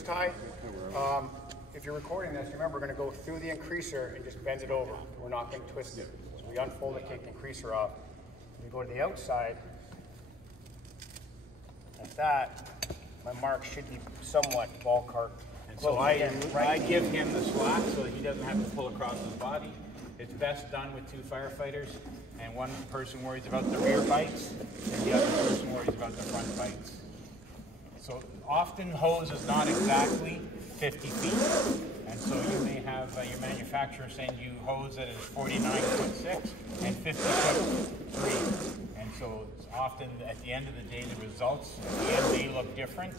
tie. If you're recording this, remember we're going to go through the increaser and just bend it over. We're not going to twist it. So we unfold it, take the increaser off. We go to the outside. Like that, my mark should be somewhat ballpark. And so I give him the slack so that he doesn't have to pull across his body. It's best done with two firefighters, and one person worries about the rear bites, and the other person worries about the front bites. So often hose is not exactly 50 feet, and so you may have your manufacturer send you hose that is 49.6 and 50.3. And so it's often at the end of the day the results at the end may look different.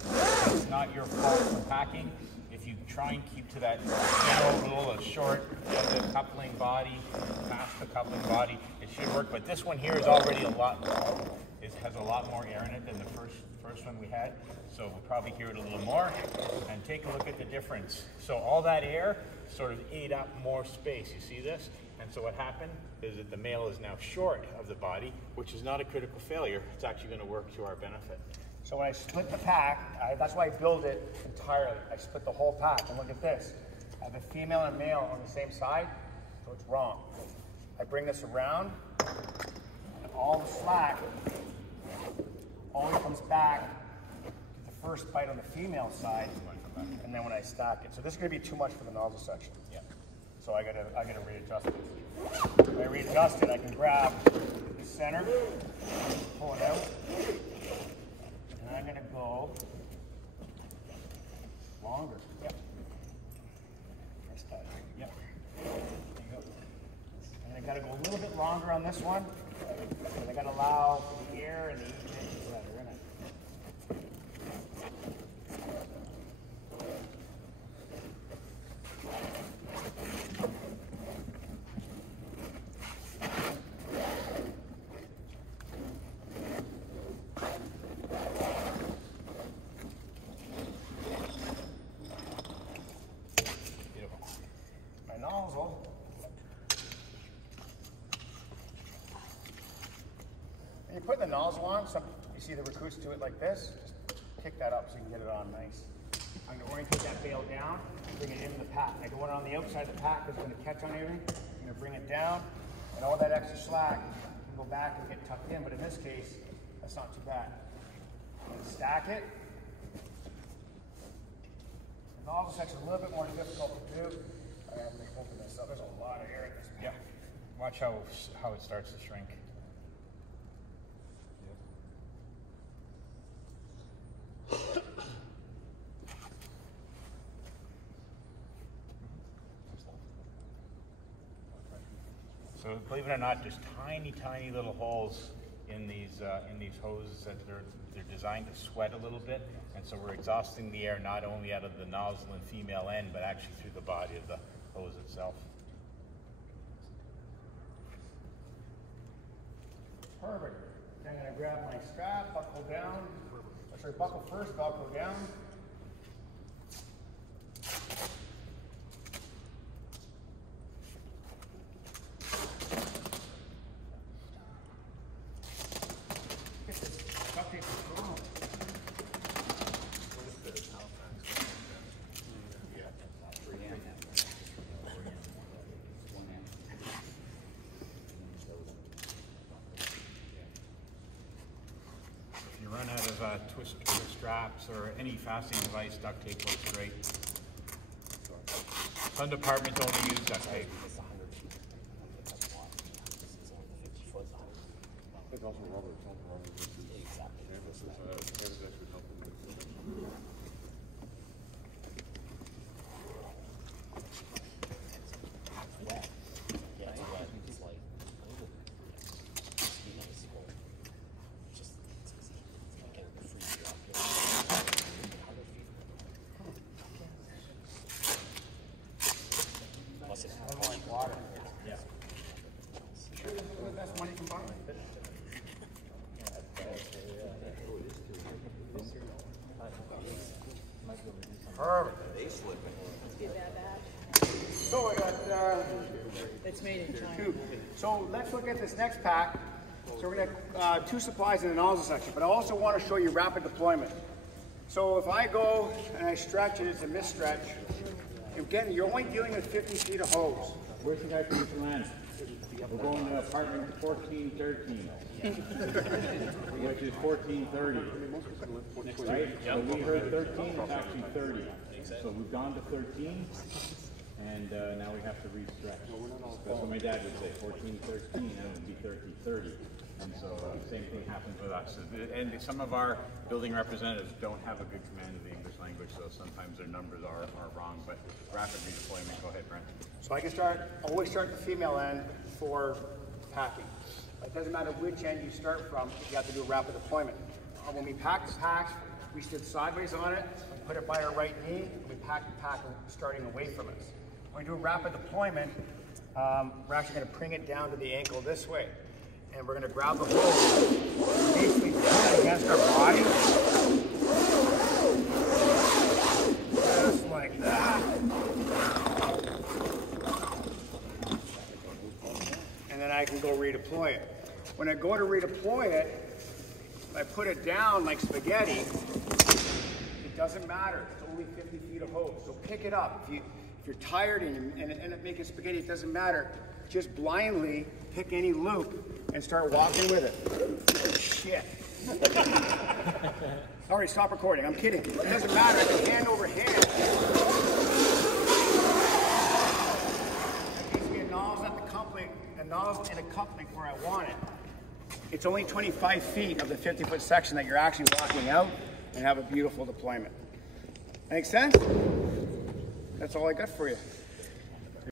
It's not your fault for packing. If you try and keep to that general rule of short the coupling body, past the coupling body, it should work. But this one here is already has a lot more air in it than the first one we had. So we'll probably hear it a little more. And take a look at the difference. So all that air sort of ate up more space. You see this? And so what happened is that the male is now short of the body, which is not a critical failure. It's actually going to work to our benefit. So when I split the pack, that's why I build it entirely. I split the whole pack, and look at this. I have a female and a male on the same side, so it's wrong. I bring this around, and all the slack always comes back to the first bite on the female side, and then when I stack it. So this is going to be too much for the nozzle section. Yeah. So I gotta readjust it. When I readjust it, I can grab the center, pull it out. And I'm going to go longer. Yep. Nice touch. Yep. There you go. And I got to go a little bit longer on this one. And I got to allow for the air and the inches that are in it. Nozzle. When you put the nozzle on, you see the recruits do it like this. Just kick that up so you can get it on nice. I'm going to orientate that bail down and bring it into the pack. I go on the outside of the pack because it's going to catch on everything. I'm going to bring it down, and all that extra slack can go back and get tucked in. But in this case, that's not too bad. I'm going to stack it. The nozzle section is a little bit more difficult to do. I have to open this up. There's a lot of air in this. Yeah. Watch how it starts to shrink. So believe it or not, there's tiny little holes in these hoses that they're designed to sweat a little bit, and so we're exhausting the air not only out of the nozzle and female end, but actually through the body of the hose itself. Perfect. I'm going to grab my strap, buckle down. Sorry, buckle first, buckle down. Get this duct tape strong. If you run out of twist straps or any fastening device, duct tape works great. Some departments only use duct tape. It's also rubber. It's also rubber. Exactly. Canvas actually helps with wet. Yeah, it's wet. It's like just it's easy. It's like getting the free drop here. 100 feet. Unless it's Like water. Yeah. Sure, this is the best money you can buy. Perfect. So I got It's made in China. two. So let's look at this next pack. So we're going to have 2 supplies in the nozzle section, but I also want to show you rapid deployment. So if I go and I stretch and it's a misstretch, again, you're only dealing with 50 feet of hose. Where's the guy from this land? We're going to apartment 1413, which is 1430, right? So we heard 13, it's actually 30. So we've gone to 13, and now we have to re-stretch. That's what my dad would say, 1413, and it would be 1330. And so same thing happens with us. And some of our building representatives don't have a good command of the English language, so sometimes their numbers are wrong. But rapid redeployment, go ahead, Brent. So I can always start the female end for packing. It doesn't matter which end you start from, you have to do a rapid deployment. When we pack the packs, we stood sideways on it, we put it by our right knee, and we pack the pack starting away from us. When we do a rapid deployment, we're actually going to bring it down to the ankle this way. And we're going to grab the hose, basically put it against our body, just like that. And then I can go redeploy it. When I go to redeploy it, I put it down like spaghetti. It doesn't matter. It's only 50 feet of hose. So pick it up. If you're tired and end up making spaghetti, it doesn't matter. Just blindly pick any loop and start walking with it. Shit. Sorry, stop recording. I'm kidding. It doesn't matter. I can hand over hand. That gives me a nozzle at the coupling, a nozzle and a coupling where I want it. It's only 25 feet of the 50-foot section that you're actually walking out and have a beautiful deployment. Make sense? That's all I got for you.